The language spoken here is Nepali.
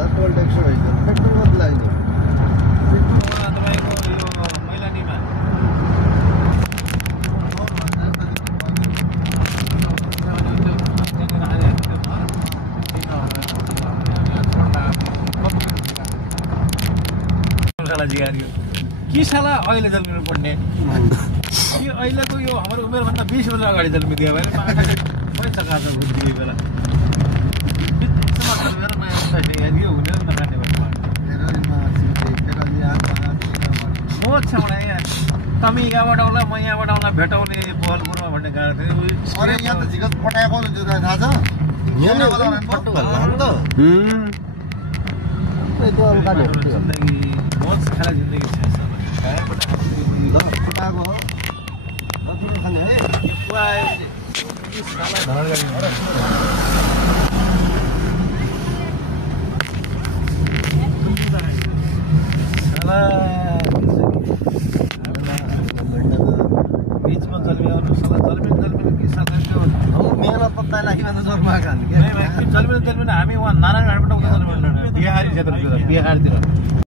हजार टोल ट्याक्स भइसक्यो पेट्रोल कति लाग्ने के साला अहिले जन्मिनु पर्ने यो अहिलेको यो हाम्रो उमेरभन्दा 20 वर्ष अगाडि जन्मिदियो भने पैसा काट्छ बुझ्ने बेला यो हुँदैन नकाट्ने तपाईँ यहाँबाट आउला म यहाँबाट आउला भेटाउने बलपुरमा भन्ने गाडा थियो अरे यहाँ त झिकत पटाएको नि त्यो थाहा छ जिन्दगी बहुत खेला जिन्दगी छ पटाएको हो खाने है बीचमा जन्मिनु साला जन्मिनु कि साला त्यो मेहनत पत्ता लागिभन्दा जन्माएको हामी जन्मिनु हामी उहाँ नारायणघाटबाट जन्मिनु बिहारी क्षेत्रतिर बिहारतिर